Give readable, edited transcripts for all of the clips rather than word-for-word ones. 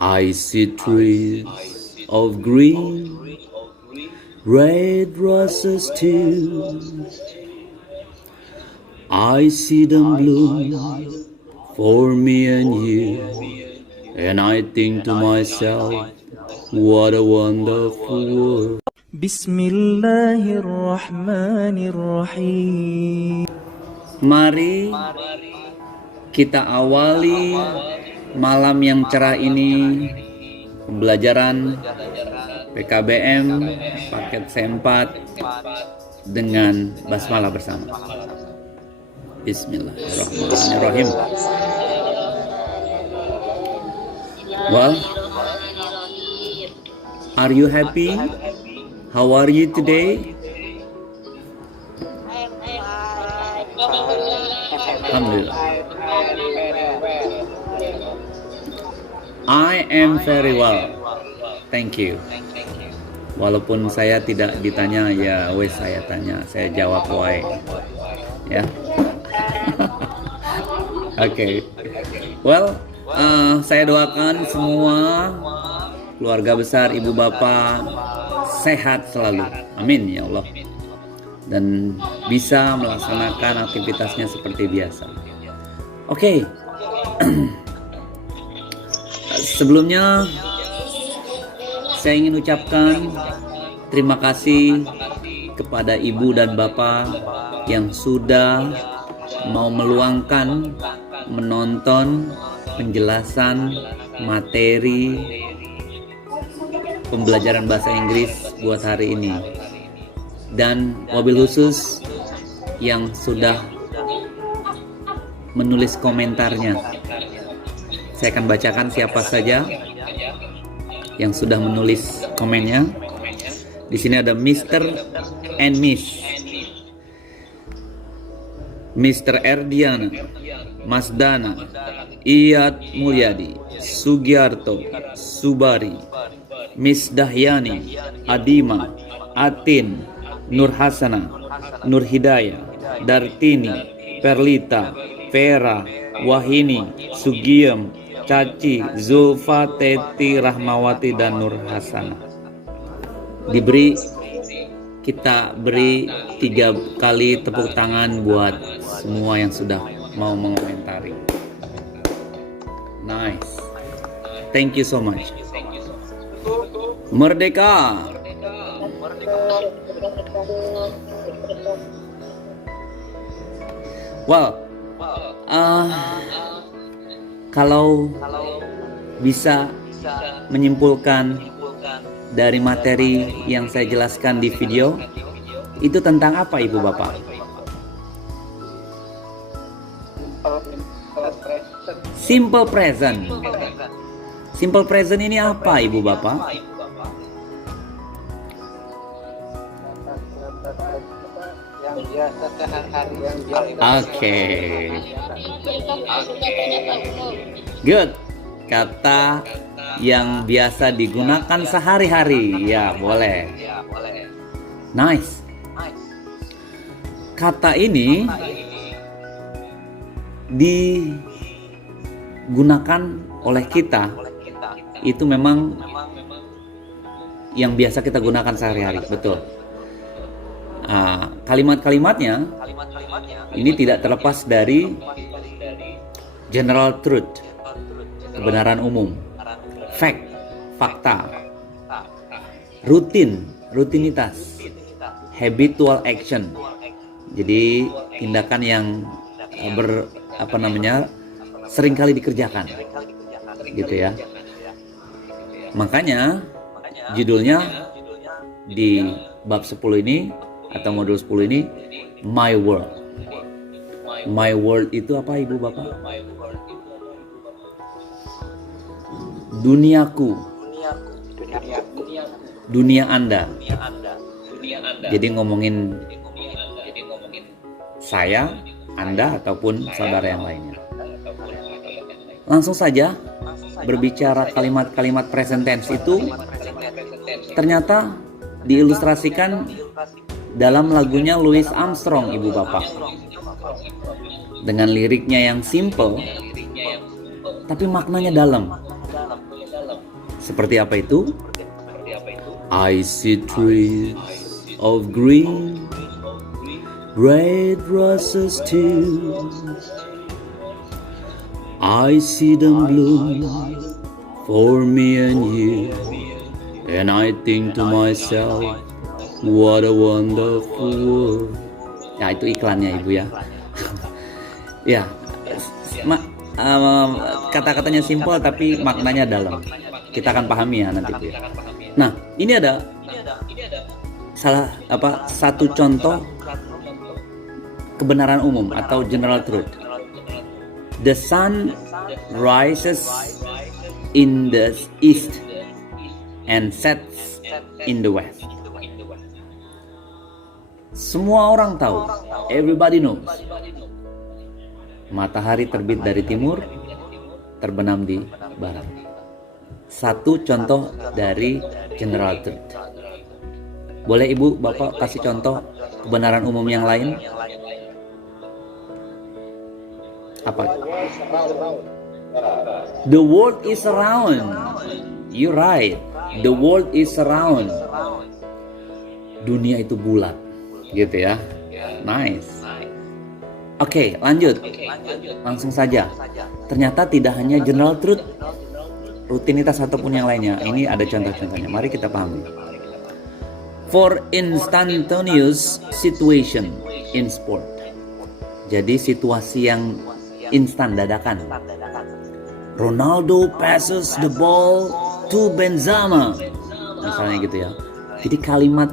I see trees of green, red roses too. I see them bloom for me and you, and I think to myself, what a wonderful world. Bismillahirrahmanirrahim. Mari kita awali malam yang cerah ini pembelajaran PKBM paket C4 dengan basmalah bersama. Bismillahirrahmanirrahim. Well, are you happy? How are you today? Alhamdulillah. I am very well. Thank you. Walaupun saya tidak ditanya, ya wes saya tanya, saya jawab why. Ya. Oke. Well, saya doakan semua keluarga besar, ibu bapak sehat selalu. Amin ya Allah. Dan bisa melaksanakan aktivitasnya seperti biasa. Oke. Sebelumnya saya ingin ucapkan terima kasih kepada ibu dan bapak yang sudah mau meluangkan menonton penjelasan materi pembelajaran bahasa Inggris buat hari ini, dan mobil khusus yang sudah menulis komentarnya. Saya akan bacakan siapa saja yang sudah menulis komennya. Di sini ada Mr. and Miss, Mr. Erdiana, Mas Dana, Iyad Mulyadi, Sugiarto, Subari, Miss Dahyani, Adima, Atin, Nur Hasana, Nur Hidayah, Dartini, Perlita, Vera, Wahini, Sugiem, Caci, Zulfa, Teti, Rahmawati, dan Nur Hasana. Kita beri 3 kali tepuk tangan buat semua yang sudah mau mengomentari. Nice. Thank you so much. Merdeka. Well, kalau bisa menyimpulkan dari materi yang saya jelaskan di video, itu tentang apa ibu bapak? Simple present. Simple present ini apa ibu bapak? Oke. Good. Kata yang biasa digunakan sehari-hari. Ya, boleh. Nice. Kata ini digunakan oleh kita itu memang yang biasa kita gunakan sehari-hari, betul. Kalimat-kalimatnya ini tidak terlepas dari general truth, kebenaran umum, fact, fakta, rutinitas, habitual action. Jadi tindakan yang seringkali dikerjakan, gitu ya. Makanya judulnya di bab 10 ini atau modul 10 ini My World. My World itu apa ibu bapak? Duniaku. Dunia Anda. Jadi ngomongin saya, Anda, ataupun saudara yang lainnya. Langsung saja berbicara kalimat-kalimat present tense itu ternyata diilustrasikan dalam lagunya Louis Armstrong ibu bapak, dengan liriknya yang simple tapi maknanya dalam. Seperti apa itu? I see trees of green, red roses too. I see them bloom for me and you, and I think to myself, what a wonderful world. Ya, itu iklannya Ibu ya. Ya, kata-katanya simpel tapi maknanya dalam. Kita akan pahami ya nanti Bu ya. Nah, ini ada satu contoh kebenaran umum atau general truth. The sun rises in the east and sets in the west. Semua orang tahu, everybody knows. Matahari terbit dari timur, terbenam di barat. Satu contoh dari general truth. Boleh Ibu, Bapak kasih contoh kebenaran umum yang lain? Apa? The world is around. You're right. The world is around. Dunia itu bulat, gitu ya. Nice. Oke, lanjut. Langsung saja. Ternyata tidak hanya general truth, rutinitas ataupun yang lainnya. Ini ada contoh-contohnya. Mari kita pahami. For instantaneous situation in sport. Jadi situasi yang instan, dadakan. Ronaldo passes the ball to Benzema. Misalnya gitu ya. Jadi kalimat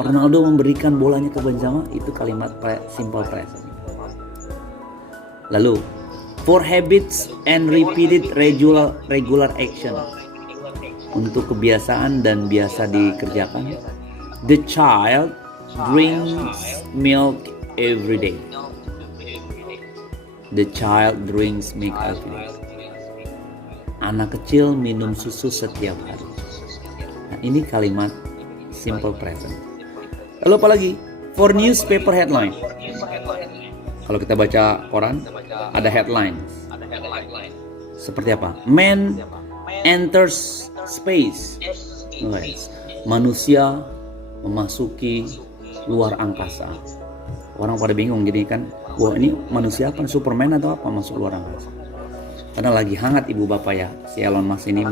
Ronaldo memberikan bolanya ke Benzema itu kalimat simple present. Lalu, for habits and repeated regular action. Untuk kebiasaan dan biasa dikerjakan. The child drinks milk every day. The child drinks milk every day. Anak kecil minum susu setiap hari. Nah, ini kalimat simple present. Lalu apa lagi? For newspaper headline. Kalau kita baca koran, ada headline. Seperti apa? Man enters space. Manusia memasuki luar angkasa. Orang pada bingung jadi kan, wah ini manusia apa? Superman atau apa masuk luar angkasa? Karena lagi hangat Ibu Bapak ya, si Elon Musk ini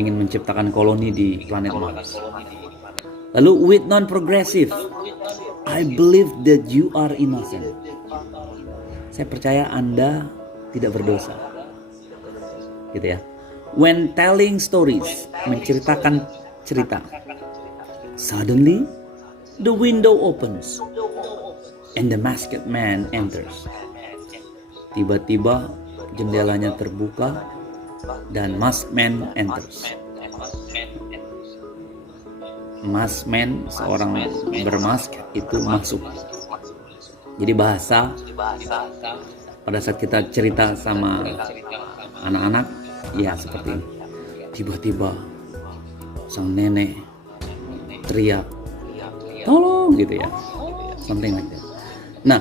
ingin menciptakan koloni di planet Mars. Lalu with non-progressive, I believe that you are innocent. Saya percaya Anda tidak berdosa. Gitu ya. When telling stories, menceritakan cerita. Suddenly, the window opens and the masked man enters. Tiba-tiba jendelanya terbuka dan masked man enters. Masked man, seorang bermask itu masuk. Jadi bahasa pada saat kita cerita sama anak-anak ya seperti ini. Tiba-tiba sang nenek teriak, tolong gitu ya, something like that. Nah,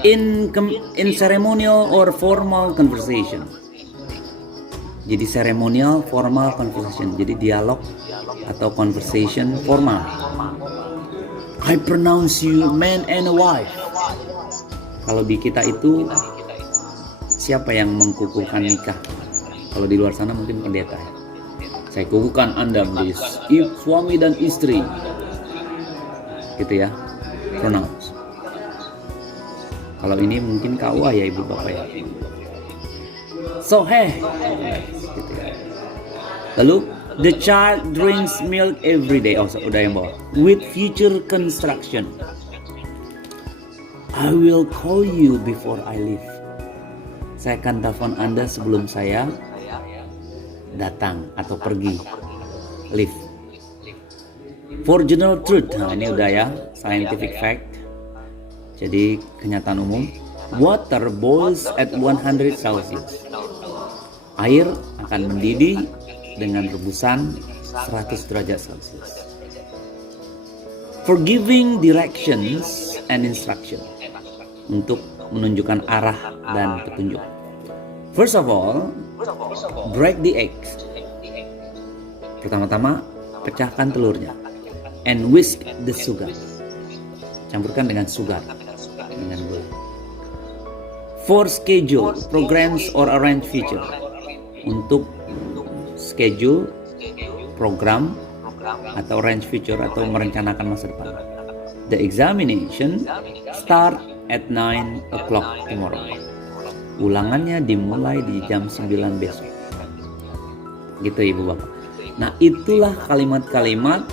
in ceremonial or formal conversation. Jadi ceremonial, formal conversation. Jadi dialog atau conversation formal. I pronounce you man and wife. Kalau di kita itu siapa yang mengkukuhkan nikah? Kalau di luar sana mungkin pendeta ya. Saya kukuhkan Anda menjadi suami dan istri. Gitu ya. Pronounce. Kalau ini mungkin KUA ya Ibu Bapak ya. So gitu ya. Lalu the child drinks milk every day. Oh, udah yang bawah. With future construction. I will call you before I leave. Saya akan telepon Anda sebelum saya datang atau pergi. Leave. For general truth. Nah, ini udah ya, scientific fact. Jadi kenyataan umum. Water boils at 100 Celsius. Air akan mendidih dengan rebusan 100 derajat Celcius. For giving directions and instruction. Untuk menunjukkan arah dan petunjuk. First of all, break the eggs. Pertama-tama, pecahkan telurnya. And whisk the sugar. Campurkan dengan sugar, dengan gula. For schedule, programs or arrange feature. Untuk schedule, program, atau arrange feature, atau merencanakan masa depan. The examination start at 9 o'clock tomorrow. Ulangannya dimulai di jam 9 besok. Gitu Ibu Bapak. Nah, itulah kalimat-kalimat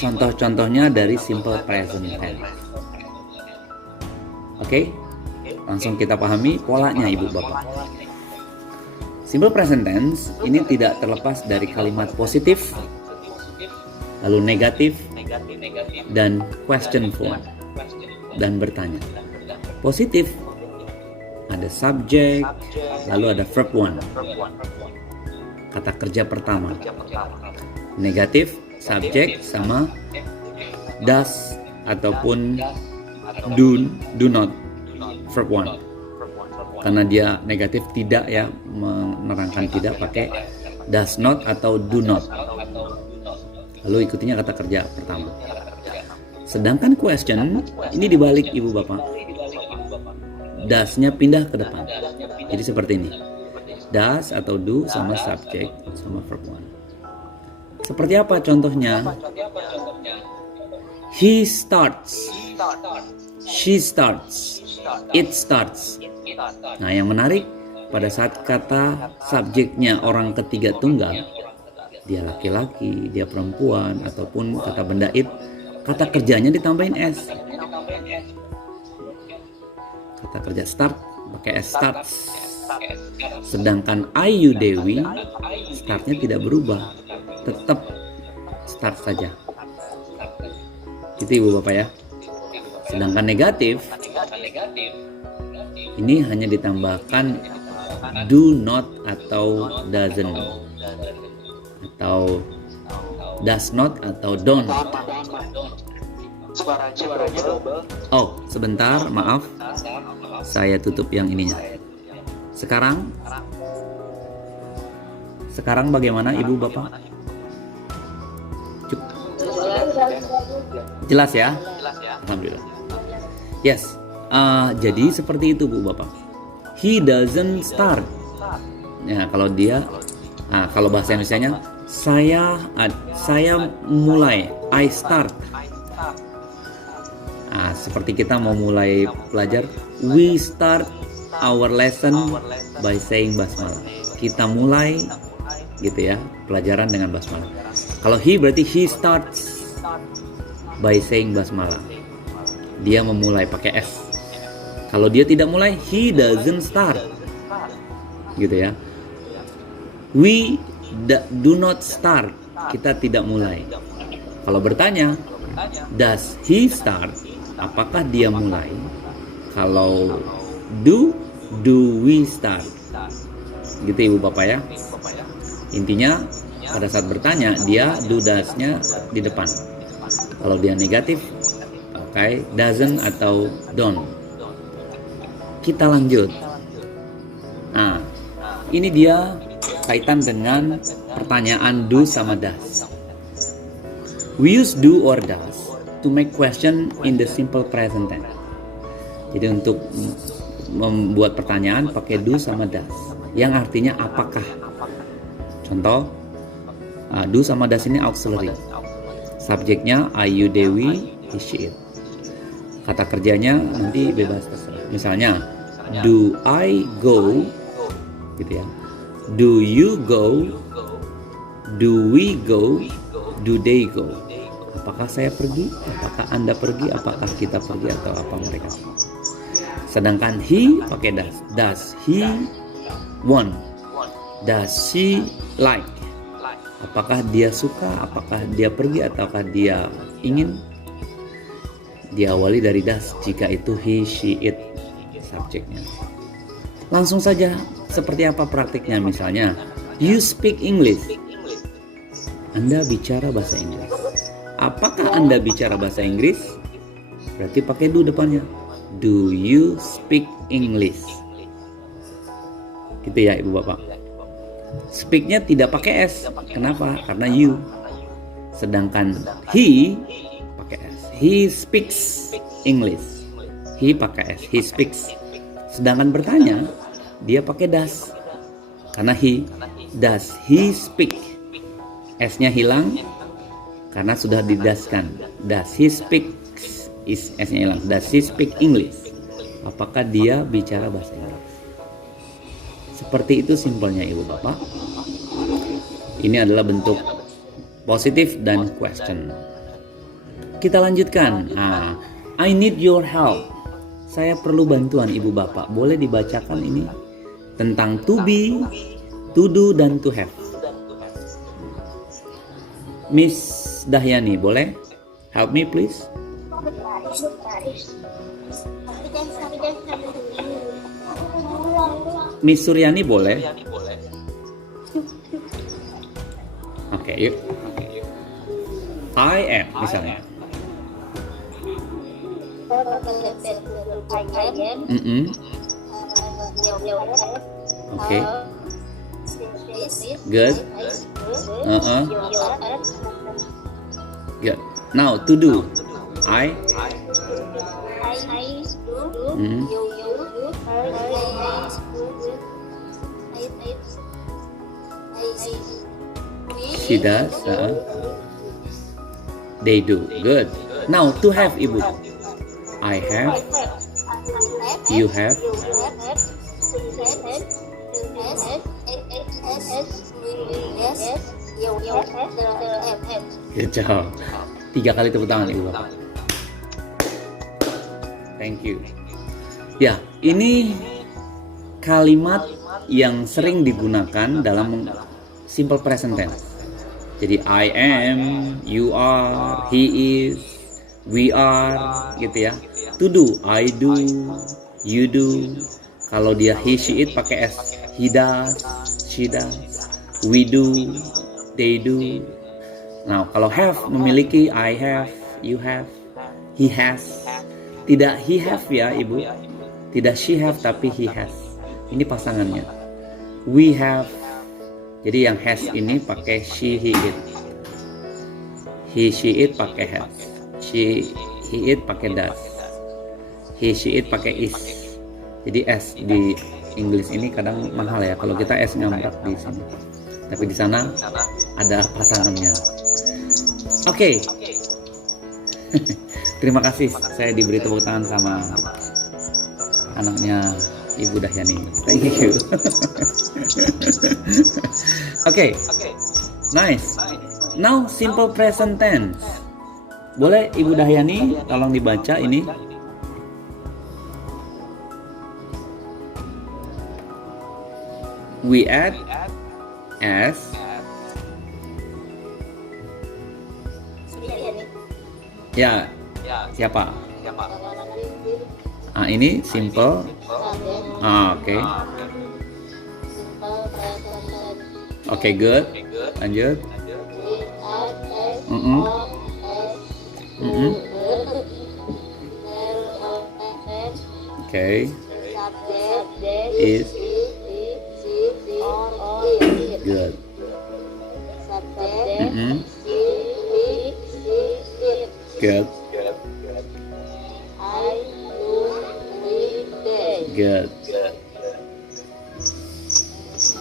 contoh-contohnya dari simple present tense. Oke? Langsung kita pahami polanya Ibu Bapak. Simple present tense ini tidak terlepas dari kalimat positif, lalu negatif, dan question form, dan bertanya. Positif ada subject, lalu ada verb one, kata kerja pertama. Negatif, subject sama does ataupun do not, verb one. Karena dia negatif, tidak ya, menerangkan tidak, pakai does not atau do not. Lalu ikutinya kata kerja pertama. Sedangkan question ini dibalik Ibu Bapak. Does-nya pindah ke depan. Jadi seperti ini. Does atau do sama subject sama verb one. Seperti apa contohnya? He starts. She starts. It starts. Nah, yang menarik pada saat kata subjeknya orang ketiga tunggal, dia laki-laki, dia perempuan, ataupun kata benda it, kata kerjanya ditambahin s. Kata kerja start pakai s, starts. Sedangkan Ayu Dewi startnya tidak berubah, tetap start saja. Gitu Ibu Bapak ya. Sedangkan negatif ini hanya ditambahkan do not atau doesn't, atau does not atau don't. Oh, sebentar, maaf, saya tutup yang ininya. Sekarang bagaimana Ibu Bapak? Jelas ya? Alhamdulillah. Yes. Jadi seperti itu Bu Bapak. He doesn't start. Ya, kalau dia, kalau bahasa Indonesianya, saya mulai. I start. Seperti kita mau mulai belajar, we start our lesson by saying basmalah. Kita mulai, gitu ya, pelajaran dengan basmalah. Kalau he berarti he starts by saying basmalah. Dia memulai pakai s. Kalau dia tidak mulai, he doesn't start. Gitu ya. We do not start. Kita tidak mulai. Kalau bertanya, does he start? Apakah dia mulai? Kalau do we start? Gitu Ibu Bapak ya. Intinya pada saat bertanya, dia do does-nya di depan. Kalau dia negatif, pakai doesn't atau don't. Kita lanjut. Nah, ini dia kaitan dengan pertanyaan do sama does. We use do or does to make question in the simple present tense. Jadi untuk membuat pertanyaan pakai do sama does, yang artinya apakah. Contoh, do sama does ini auxiliary. Subjeknya Ayu Dewi, he, she, it. Kata kerjanya nanti bebas terserah. Misalnya, do I go, gitu ya. Do you go? Do we go? Do they go? Apakah saya pergi? Apakah Anda pergi? Apakah kita pergi? Atau apa mereka? Sedangkan he pakai does. Does he want? Does she like? Apakah dia suka? Apakah dia pergi? Ataukah dia ingin? Diawali dari does jika itu he, she, it subjeknya. Langsung saja, seperti apa praktiknya? Misalnya, you speak English. Anda bicara bahasa Inggris. Apakah Anda bicara bahasa Inggris? Berarti pakai do depannya. Do you speak English? Gitu ya Ibu Bapak. Speak-nya tidak pakai S. Kenapa? Karena you. Sedangkan he pakai S. He speaks English. He pakai S. He speaks. Sedangkan bertanya dia pakai does. Karena he. Does he speak? S-nya hilang karena sudah didaskan. Does he speak? S-nya hilang. Does he speak English? Apakah dia bicara bahasa Inggris? Seperti itu simpelnya Ibu Bapak. Ini adalah bentuk positif dan question. Kita lanjutkan. I need your help. Saya perlu bantuan Ibu Bapak. Boleh dibacakan ini tentang to be, to do, dan to have. Miss Dahyani, boleh? Help me please. Miss Suryani boleh? Oke, yuk. I am misalnya. Oke. Good. Good. Now to do. I She does. They do. Good. Now to have, Ibu. I have. You have. Good job. 3 kali tepuk tangan Ibu Bapak. Thank you. Ya, ini kalimat yang sering digunakan dalam simple present tense. Jadi I am, you are, he is, we are, gitu ya. To do, I do, you do. Kalau dia he, she, it pakai S. He does, she does, we do, they do. Nah, kalau have memiliki, I have, you have, he has. Tidak he have ya Ibu. Tidak she have tapi he has. Ini pasangannya. We have. Jadi yang has ini pakai she, he, it. He, she, it pakai has. She, he, it pakai does. He, she, it pakai is. Jadi S di Inggris ini kadang mahal ya. Kalau kita S ngambrak di sini. Tapi di sana ada pasangannya. Oke. Terima kasih. Saya diberi tepuk tangan sama anaknya Ibu Dahyani. Thank you. Okay. Nice. Now simple present tense. Boleh Ibu Dahyani tolong dibaca ini. We add as. Ya. Siapa? Ini simple. Oke. Oke, good. Lanjut. Oke. Is good. Good. Good.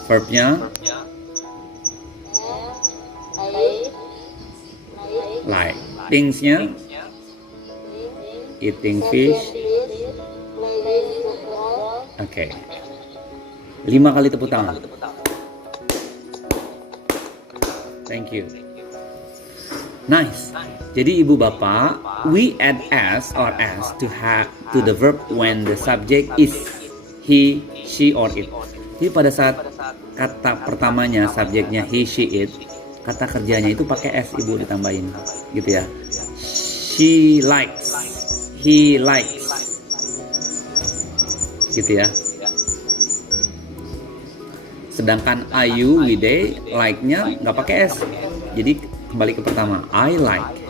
Verbnya like. Thingsnya eating fish. Oke. 5 kali tepuk tangan. Thank you. Nice. Jadi Ibu Bapak, we add as or as to the verb when the subject is he, she, or it. Jadi pada saat kata pertamanya subjeknya he, she, it, kata kerjanya itu pakai s Ibu ditambahin, gitu ya. She likes, he likes, gitu ya. Sedangkan I, you, we, they, like-nya nggak pakai s. Jadi kembali ke pertama, I like.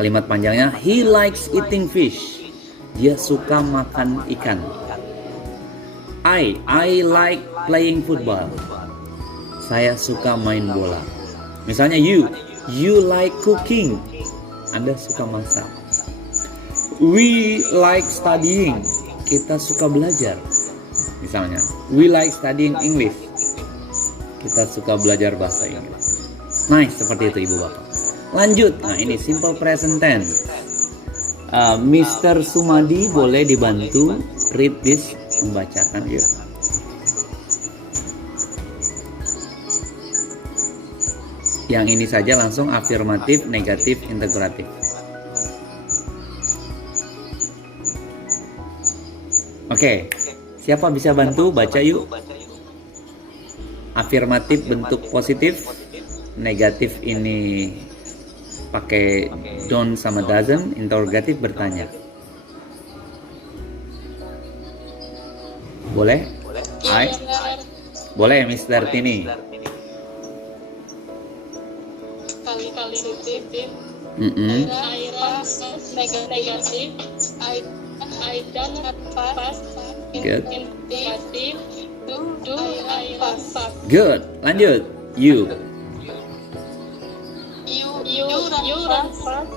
Kalimat panjangnya, he likes eating fish. Dia suka makan ikan. I like playing football. Saya suka main bola. Misalnya you like cooking. Anda suka masak. We like studying. Kita suka belajar. Misalnya, we like studying English. Kita suka belajar bahasa Inggris. Nice, seperti itu Ibu Bapak. Lanjut, nah ini simple present tense. Mr. Sumadi boleh dibantu read this, membacakan yuk. Yang ini saja langsung afirmatif, negatif, integratif. Oke, siapa bisa bantu baca yuk? Afirmatif bentuk positif, negatif ini pakai don't sama doesn't, interrogatif bertanya. Boleh? Hai. Boleh Mr. Tini. Kali-kali positif, negatif, I don't pass, Good. negatif, do I pass. Good. Lanjut. You run fast,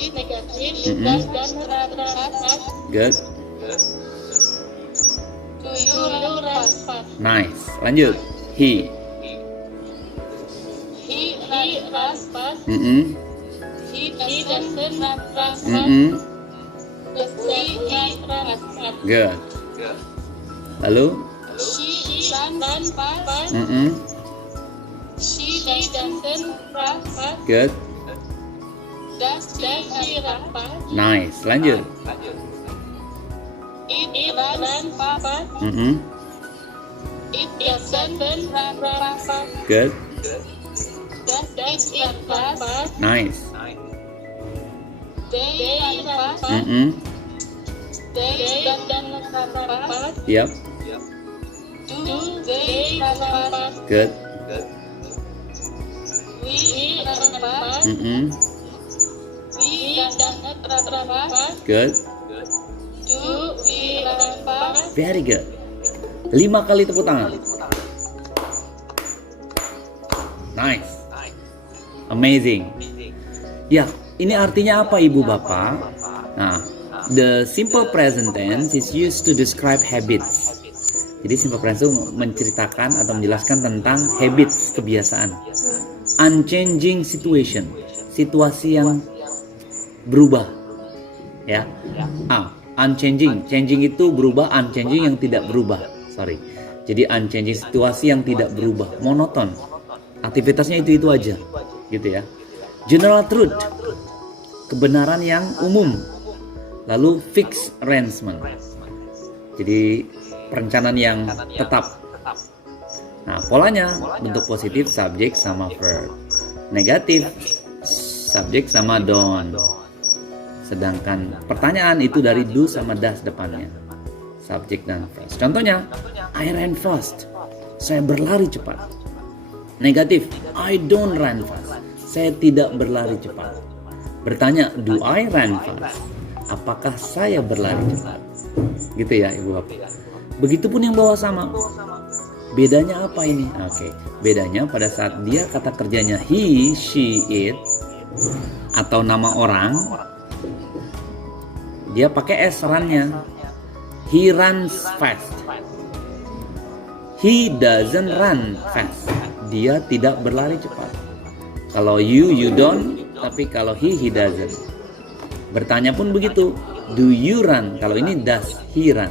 negatif, dan pass. Good. Do you run fast? Nice. Lanjut. He runs fast. He doesn't run fast. He runs fast. Good. Lalu? She runs fast. She doesn't run fast. Good. Does she run fast? Nice. Lanjut. It runs fast. It doesn't run fast. Good. Does it run fast? Nice. They run fast. They don't run fast. Yep. Do they run fast? Good. We run fast. We don't run fast. Good. Do we run fast? Very good. 5 kali tepuk tangan. Nice. Amazing. Ya, ini artinya apa Ibu Bapak? Nah, the simple present tense is used to describe habits. Jadi simple present itu menceritakan atau menjelaskan tentang habits, kebiasaan. Unchanging situation, situasi yang berubah. Ya. Unchanging, changing itu berubah, unchanging yang tidak berubah. Sorry. Jadi unchanging, situasi yang tidak berubah, monoton. Aktivitasnya itu aja, gitu ya. General truth, kebenaran yang umum. Lalu fixed arrangement, jadi perencanaan yang tetap. Nah, polanya bentuk positif subjek sama verb, negatif subjek sama don't. Sedangkan pertanyaan itu dari do sama does depannya, subjek dan verb. Contohnya, I ran fast, saya berlari cepat. Negatif, I don't run fast, saya tidak berlari cepat. Bertanya, do I run fast? Apakah saya berlari cepat? Gitu ya Ibu Bapak. Begitupun yang bawah sama. Bedanya apa ini? Oke, bedanya pada saat dia kata kerjanya he, she, it atau nama orang, dia pakai s run-nya. He runs fast. He doesn't run fast. Dia tidak berlari cepat. Kalau you don't, tapi kalau he doesn't. Bertanya pun begitu. Do you run? Kalau ini does he run.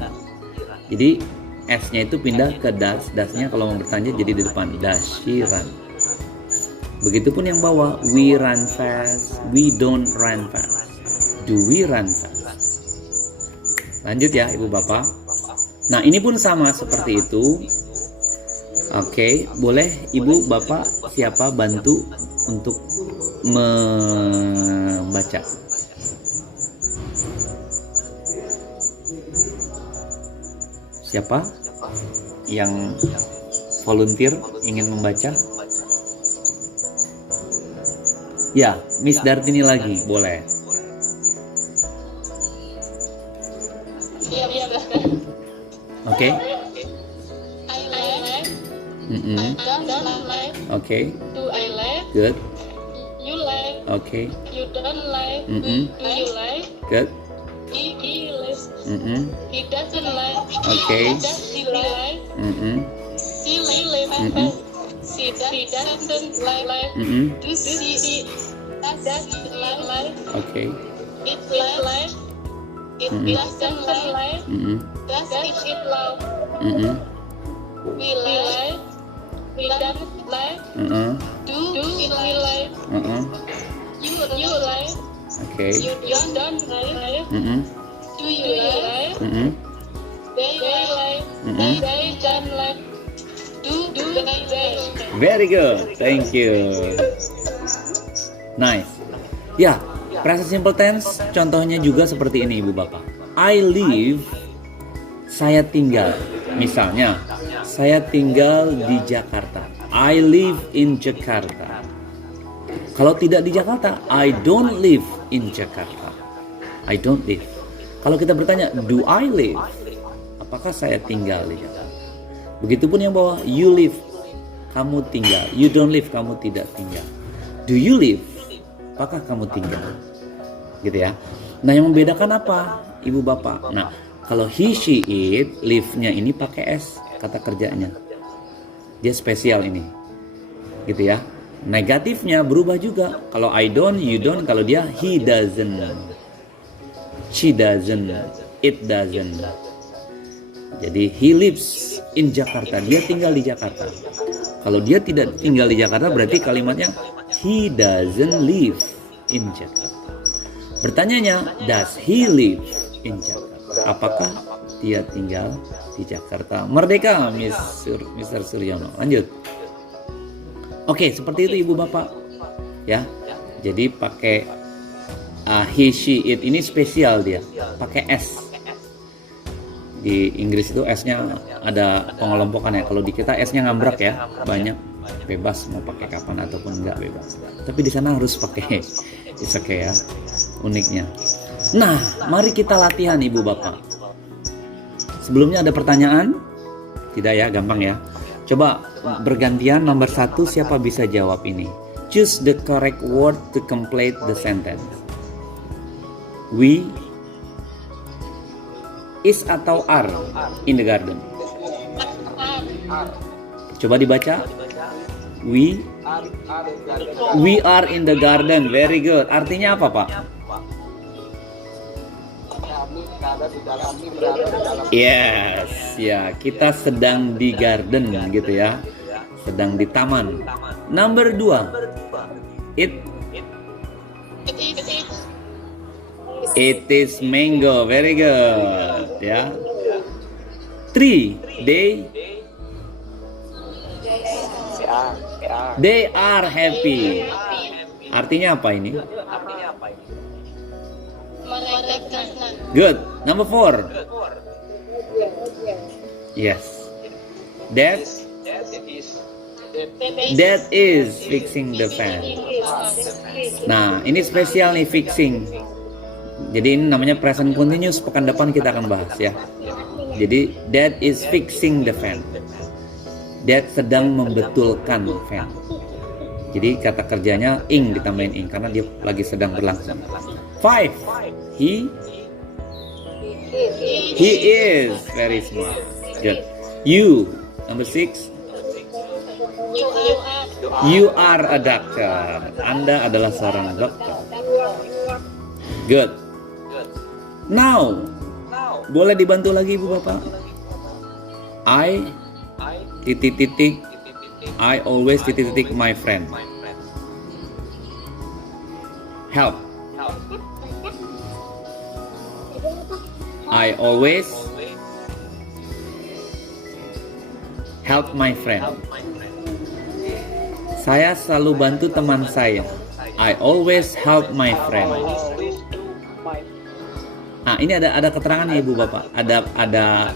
Jadi S-nya itu pindah ke does. Does-nya kalau mau bertanya jadi di depan. Does she run? Begitupun yang bawah. We run fast. We don't run fast. Do we run fast? Lanjut ya Ibu Bapak. Nah ini pun sama seperti itu. Oke, boleh Ibu Bapak siapa bantu untuk membaca? Siapa yang volunteer ingin membaca? Ya, Miss Dartini lagi, boleh. Iya. Oke. Mm-mm. I don't like. Okay, Do I like? good. You like. Okay, You don't like. Mm-mm. Do you like? good. He likes. Mm-mm. He doesn't like. Okay. Does he like? Mm-mm. She likes. Mm-mm. She doesn't like. Mm-mm. Does he like? Okay. It like. It doesn't like. Mm-mm. Does it love? Mm-mm. We like. We don't like. Mm-mm. Do we like? Mm-mm. You like. Okay. You don't like. Mm-mm. Do you like? Mm-mm. They like. Mm-mm. They don't like. Do they like? Very good, thank you. Nice. Ya, present simple tense contohnya juga seperti ini Ibu Bapak. I live, saya tinggal. Misalnya, saya tinggal di Jakarta. I live in Jakarta. Kalau tidak di Jakarta, I don't live in Jakarta. I don't live. Kalau kita bertanya, do I live? Apakah saya tinggal di Jakarta? Begitupun yang bawah, you live, kamu tinggal. You don't live, kamu tidak tinggal. Do you live? Apakah kamu tinggal? Gitu ya. Nah, yang membedakan apa, Ibu Bapak? Nah, kalau he, she, it, live-nya ini pakai S, kata kerjanya. Dia spesial ini. Gitu ya. Negatifnya berubah juga. Kalau I don't, you don't. Kalau dia, he doesn't, she doesn't, it doesn't. Jadi he lives in Jakarta, dia tinggal di Jakarta. Kalau dia tidak tinggal di Jakarta, berarti kalimatnya he doesn't live in Jakarta. Pertanyaannya, does he live in Jakarta? Apakah dia tinggal di Jakarta? Merdeka, Mr. Suryono. Lanjut. Oke, seperti itu Ibu Bapak. Ya, jadi pakai he, she, it ini spesial dia, pakai S. Di Inggris itu S-nya ada pengelompokannya. Kalau di kita S-nya ngambrak ya, banyak, bebas mau pakai kapan ataupun enggak bebas. Tapi di sana harus pakai it's okay ya, uniknya. Nah, mari kita latihan Ibu Bapak. Sebelumnya ada pertanyaan? Tidak ya, gampang ya. Coba bergantian nomor 1 siapa bisa jawab ini. Choose the correct word to complete the sentence. We is atau are in the garden. Coba dibaca. We are in the garden. Very good. Artinya apa, Pak? Yes, ya, kita sedang di garden gitu ya. Sedang di taman. Number 2. It is mango. Very good. Ya. 3. They are happy. Artinya apa ini? Good. Number 4. Yes. That is fixing the fan. Nah, ini spesial nih, fixing. Jadi ini namanya present continuous. Pekan depan kita akan bahas ya. Jadi that is fixing the fan. That sedang membetulkan fan. Jadi kata kerjanya ing ditambahin ing karena dia lagi sedang berlangsung. 5. He is very smart. Good. You. Number 6. You are a doctor. Anda adalah seorang dokter. Good. Now, boleh dibantu lagi Ibu Bapak? I titik-titik I always titik-titik my friend. Help. I always help my friend. Saya selalu bantu teman saya. I always help my friend. Nah, ini ada keterangannya Ibu Bapak. Ada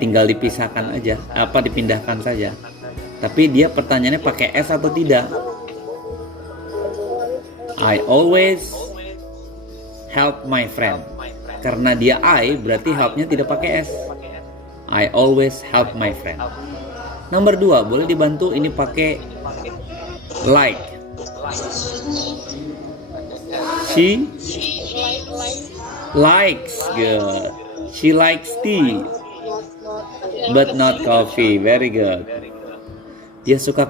tinggal dipisahkan aja, dipindahkan saja. Tapi dia pertanyaannya pakai S atau tidak? I always help my friend. Karena dia I, berarti help-nya tidak pakai S. I always help my friend. Nomor 2 boleh dibantu ini pakai like. She likes, good. She likes tea, but not coffee. Very good. Dia suka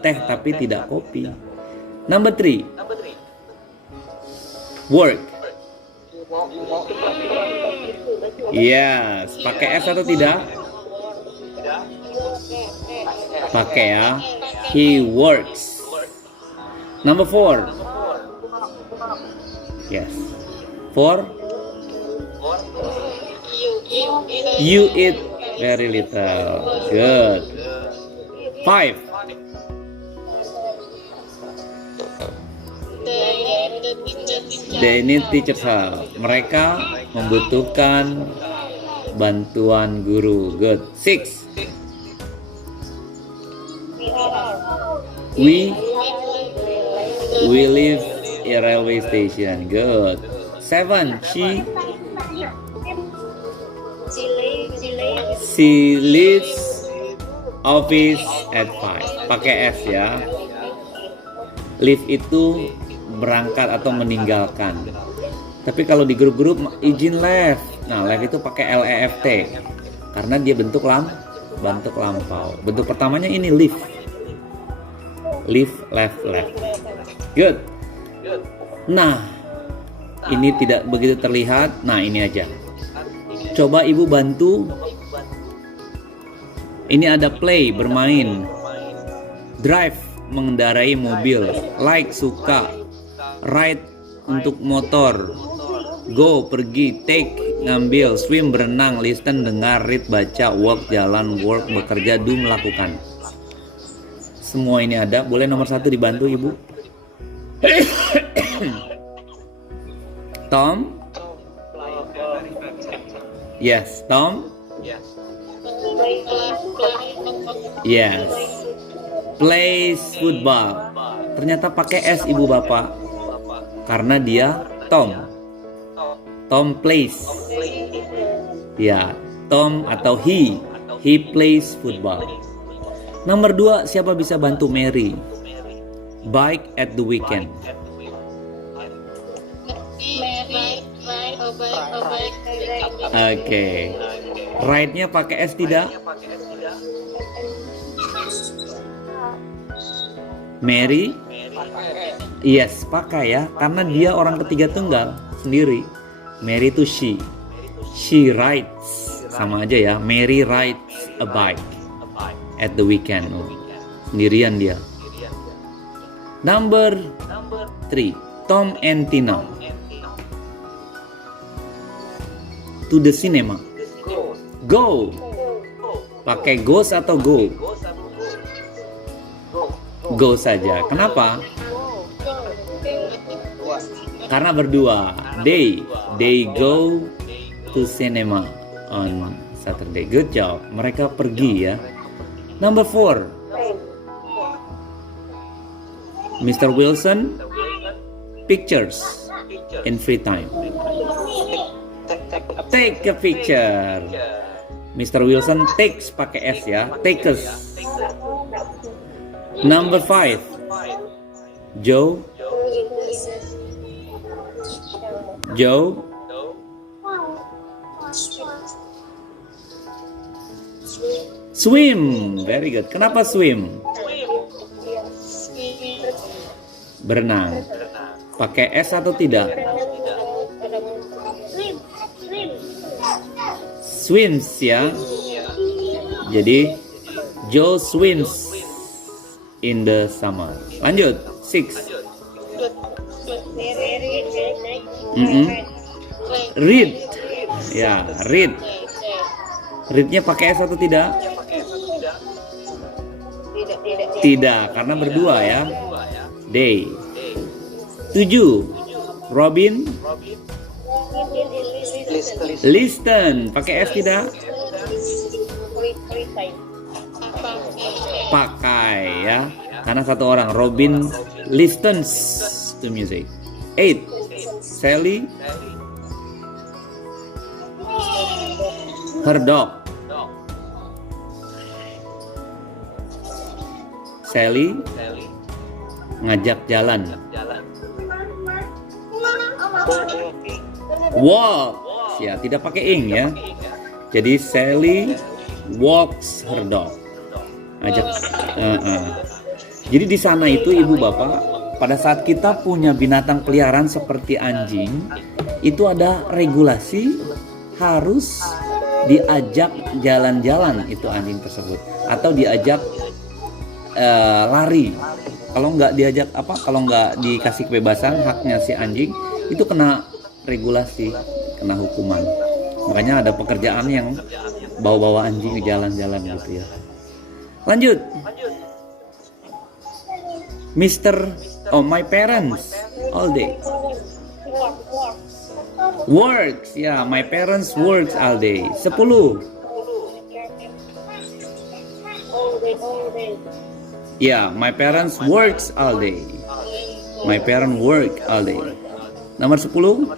teh tapi tidak kopi. Number 3, work. Yes, pakai S atau tidak? Pakai ya. He works. Number 4. Yes. 4. You eat very little. Good. 5. They need teachers help. Mereka membutuhkan bantuan guru. Good. 6. We live a railway station. Good. 7. She leaves office at 5. Pakai S ya. Leave itu berangkat atau meninggalkan. Tapi kalau di grup-grup izin left. Nah, left itu pakai LEFT karena dia bentuk lampau. Bentuk pertamanya ini leave. Leave, left. Good. Nah, ini tidak begitu terlihat. Nah, ini aja. Coba ibu bantu. Ini ada play, bermain. Drive, mengendarai mobil. Like, suka. Ride, untuk motor. Go, pergi. Take, ngambil. Swim, berenang. Listen, dengar. Read, baca. Walk, jalan. Work, bekerja. Do, melakukan. Semua ini ada. Boleh nomor 1 dibantu ibu? Tom. Yes, Tom. Yes. Plays football. Ternyata pakai S ibu bapak. Karena dia Tom. Tom plays. Ya, Tom atau he. He plays football. Nomor 2, siapa bisa bantu Mary? Bike at the weekend. Oke. Ride-nya pakai S tidak? Mary? Yes, pakai ya. Karena dia orang ketiga tunggal sendiri. Mary itu she. She rides. Sama aja ya. Mary rides a bike at the weekend. Sendirian dia. Number 3, Tom and Tina to the cinema. Go. Pakai goes atau go? Go saja. Kenapa? Karena berdua. They go to cinema on Saturday. Good job. Mereka pergi ya. Number 4, Mr. Wilson pictures in free time. Take a picture. Mr. Wilson takes pakai S ya. Takes. Number 5, Joe swim. Very good. Kenapa swim? Berenang. Pakai S atau tidak? Swims ya. Jadi Joe swims in the summer. Lanjut. 6. Read. Ya, read. Read-nya pakai S atau tidak? Tidak, karena berdua ya. They. 7. Robin listen. Pakai S tidak? Pakai ya. Karena satu orang. Robin listens to music. 8. Sally her dog Sally ngajak jalan. Walk, ya tidak pakai ing ya. Jadi Sally walks her dog. Ngajak. Jadi di sana itu ibu bapak, pada saat kita punya binatang peliharaan seperti anjing, itu ada regulasi harus diajak jalan-jalan itu anjing tersebut, atau diajak lari. Kalau nggak diajak kalau nggak dikasih kebebasan haknya si anjing, itu kena regulasi, kena hukuman. Makanya ada pekerjaan yang bawa-bawa anjing ke jalan-jalan gitu ya. Lanjut. My parents all day works. Ya, my parents works all day. 10. Ya, my parents works all day. My parents work all day. Nomor 10.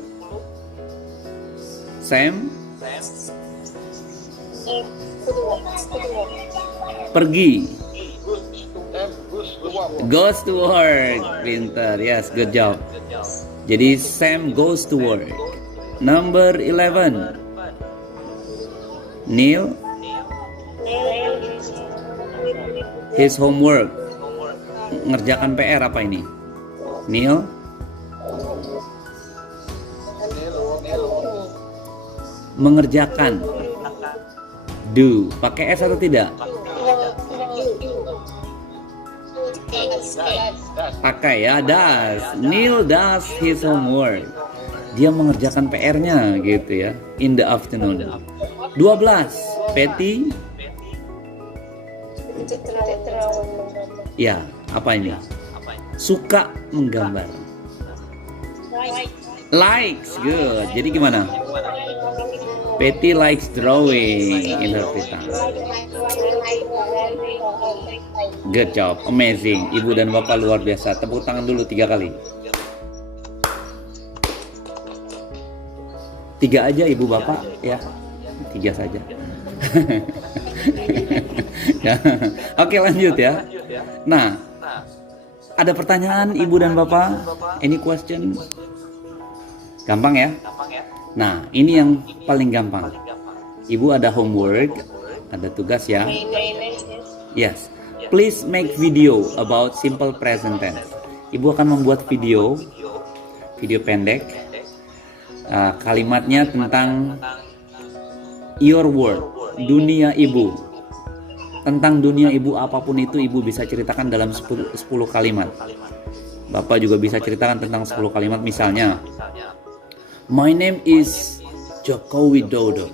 Sam pergi. Goes to work. Pinter. Yes, good job. Jadi Sam goes to work. Number 11. Neil his homework. Ngerjakan PR apa ini? Neil mengerjakan. Do. Pakai S atau tidak? Pakai ya, does. Neil does his homework. Dia mengerjakan PR-nya gitu ya, in the afternoon. 12. Patty. Ya, apa ini? Suka menggambar. Likes, good. Jadi gimana? Patty likes drawing in her free time. Good job, amazing. Ibu dan bapak luar biasa. Tepuk tangan dulu 3 kali. 3 aja ibu bapak ya. 3 saja. Oke, lanjut ya. Nah, ada pertanyaan ibu dan bapak? Any question? Gampang ya? Nah, ini yang paling gampang. Ibu ada homework, ada tugas ya. Yes. Please make video about simple present tense. Ibu akan membuat video pendek. Kalimatnya tentang your world, dunia ibu. Tentang dunia ibu apapun itu ibu bisa ceritakan dalam 10 kalimat. Bapak juga bisa ceritakan tentang 10 kalimat, misalnya my name is Joko Widodo.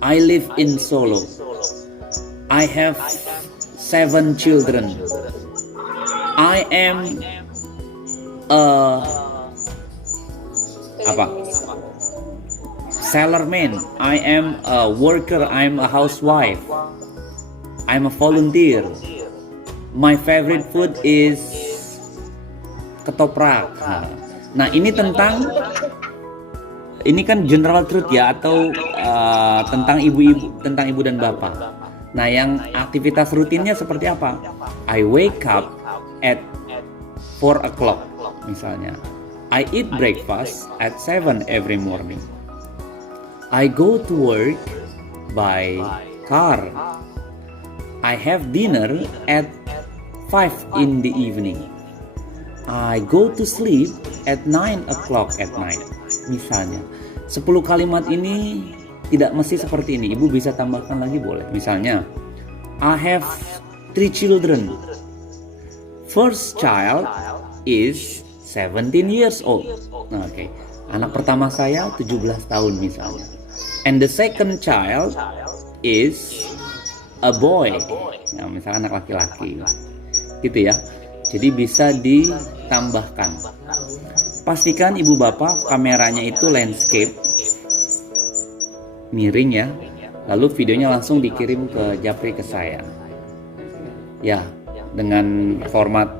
I live in Solo. I have 7 children. I am a sailorman. I am a worker. I am a housewife. I am a volunteer. My favorite food is ketoprak. Nah, ini kan general truth ya, atau tentang ibu dan bapak. Nah, yang aktivitas rutinnya seperti apa? I wake up at 4 o'clock misalnya. I eat breakfast at 7 every morning. I go to work by car. I have dinner at 5 in the evening. I go to sleep at 9 o'clock at night. Misalnya, 10 kalimat ini tidak mesti seperti ini. Ibu bisa tambahkan lagi boleh. Misalnya, I have 3 children. First child is 17 years old. Oke. Anak pertama saya 17 tahun misalnya. And the second child is a boy. Nah, misalnya anak laki-laki. Gitu ya. Jadi bisa ditambahkan. Pastikan ibu bapak kameranya itu landscape, miring ya. Lalu videonya langsung dikirim ke Japri ke saya. Ya, dengan format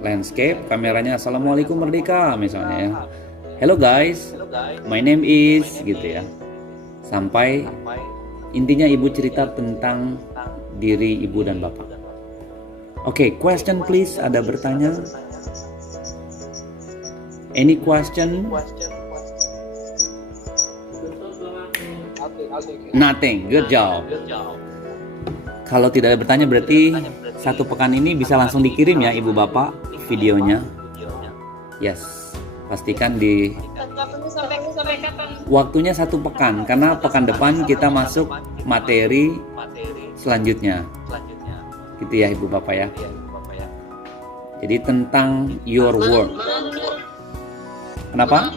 landscape, kameranya Assalamualaikum Merdeka misalnya ya. Hello guys, my name is gitu ya. Sampai intinya ibu cerita tentang diri ibu dan bapak. Oke, question please. Ada bertanya? Any question? Nothing. Good job. Kalau tidak ada bertanya berarti 1 pekan ini bisa langsung dikirim ya Ibu Bapak videonya. Yes. Pastikan di Sampai kapan? waktunya 1 pekan karena pekan depan kita masuk materi selanjutnya. Gitu ya Ibu Bapak ya. Jadi tentang your work. Kenapa?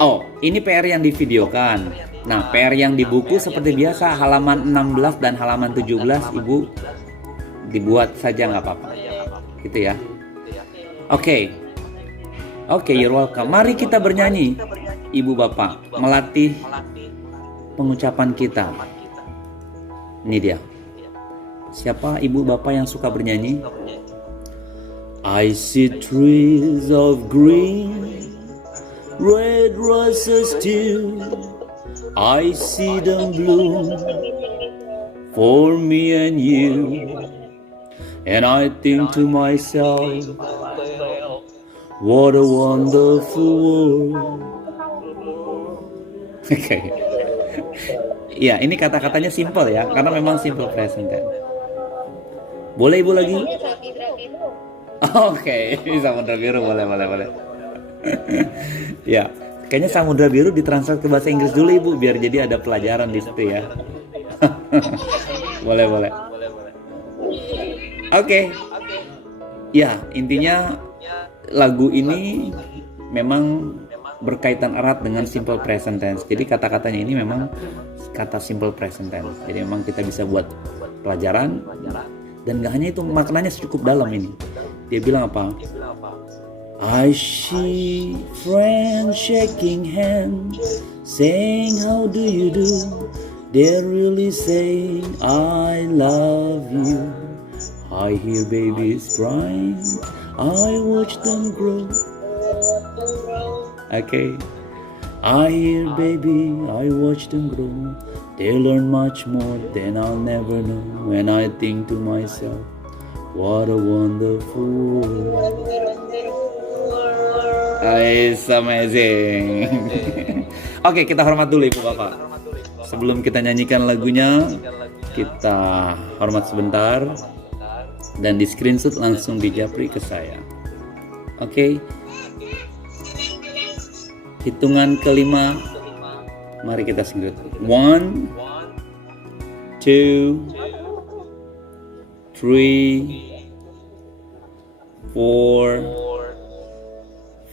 Oh, ini PR yang divideokan. Nah, PR yang di buku seperti biasa halaman 16 dan halaman 17 Ibu dibuat saja nggak apa-apa. Gitu ya. Oke, you're welcome. Mari kita bernyanyi, Ibu Bapak, melatih pengucapan kita. Ini dia. Siapa Ibu Bapak yang suka bernyanyi? I see trees of green, red roses too. I see them bloom for me and you. And I think to myself, what a wonderful world. Oke. Ya, ini kata-katanya simple ya, karena memang simple present tense. Boleh Ibu lagi? Oke, Samudra Biru boleh. Ya, kayaknya Samudra Biru ditranslate ke bahasa Inggris dulu Ibu, biar jadi ada pelajaran di situ ya. boleh. Oke. Ya, intinya lagu ini memang berkaitan erat dengan simple present tense. Jadi kata-katanya ini memang kata simple present tense. Jadi memang kita bisa buat pelajaran. Dan gak hanya itu, maknanya cukup dalam ini. Dia bilang apa? I see friends shaking hands, saying how do you do. They're really saying I love you. I hear babies crying, I watch them grow. Okay. I hear baby, I watch them grow. They learn much more than I'll never know. When I think to myself, what a wonderful world. It's amazing. Oke, kita hormat dulu Ibu Bapak. Sebelum kita nyanyikan lagunya, kita hormat sebentar. Dan di screenshot langsung dijapri ke saya. Oke. Hitungan kelima. Mari kita singkat. 1, 2, 3, 4,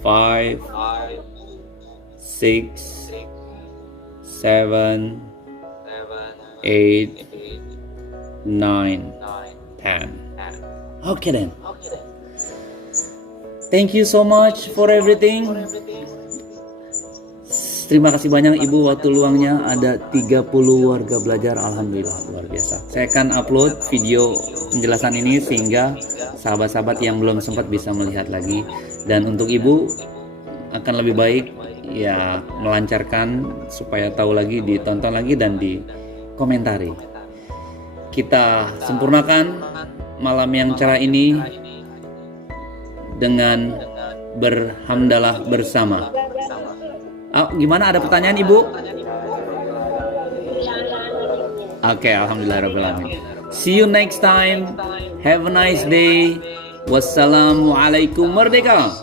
5, 6, 7, 8, 9, 10. Okay then. Thank you so much for everything. Terima kasih banyak Ibu, waktu luangnya ada 30 warga belajar, alhamdulillah luar biasa. Saya akan upload video penjelasan ini sehingga sahabat-sahabat yang belum sempat bisa melihat lagi. Dan untuk Ibu akan lebih baik ya melancarkan supaya tahu lagi, ditonton lagi dan dikomentari. Kita sempurnakan malam yang cerah ini dengan berhamdalah bersama. Gimana, ada pertanyaan Ibu? Oke, alhamdulillahirrahmanirrahim. See you next time. Have a nice day. Wassalamualaikum. Merdeka.